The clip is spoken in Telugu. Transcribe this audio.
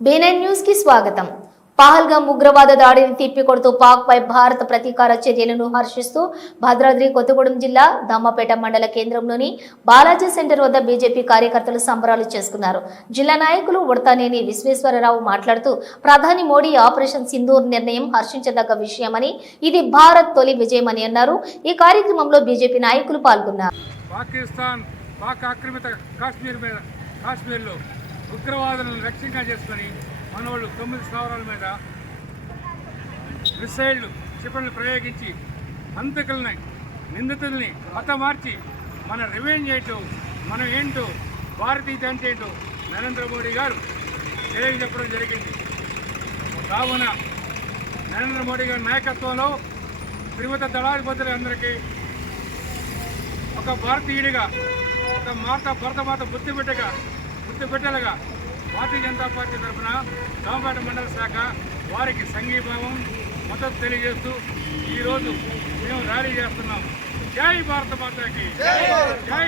బీనైన్ న్యూస్కి స్వాగతం. పహల్గా ఉగ్రవాద దాడిని తిప్పికొడుతూ పాక్ పై భారత ప్రతీకార చర్యలను హర్షిస్తూ భద్రాద్రి కొత్తగూడెం జిల్లా దమ్మపేట మండల కేంద్రంలోని బాలాజీ సెంటర్ వద్ద బీజేపీ కార్యకర్తలు సంబరాలు చేసుకున్నారు. జిల్లా నాయకులు ఉడతానేని విశ్వేశ్వరరావు మాట్లాడుతూ ప్రధాని మోడీ ఆపరేషన్ సింధూర్ నిర్ణయం హర్షించదగ్గ విషయమని ఇది భారత్ తొలి విజయమని అన్నారు. ఈ కార్యక్రమంలో బీజేపీ నాయకులు పాల్గొన్నారు. పాకిస్తాన్ పాక్ ఆక్రమిత కాశ్మీర్ కాశ్మీర్లో ఉగ్రవాదులను లక్ష్యంగా చేసుకొని మనవాళ్ళు తొమ్మిది స్థావరాల మీద మిసైళ్ళు క్షిపణులు ప్రయోగించి హంతకుల్ని నిందితుల్ని హతమార్చి మన రివెంజ్ ఏంటో మనం ఏంటో భారతీయ జనత ఏంటో నరేంద్ర మోడీ గారు తెలియజెప్పడం జరిగింది. కావున నరేంద్ర మోడీ గారి నాయకత్వంలో త్రిమత దళాధిపతులందరికీ ఒక భారతీయుడిగా ఒక మాత భరతమాత బుద్ధిబిడ్డగా బిడ్డలుగా భారతీయ జనతా పార్టీ తరఫున రామపేట మండల శాఖ వారికి సంఘీభావం మద్దతు తెలియజేస్తూ ఈరోజు మేము ర్యాలీ చేస్తున్నాం. జై భారత మాతకి. జై హింద్ జై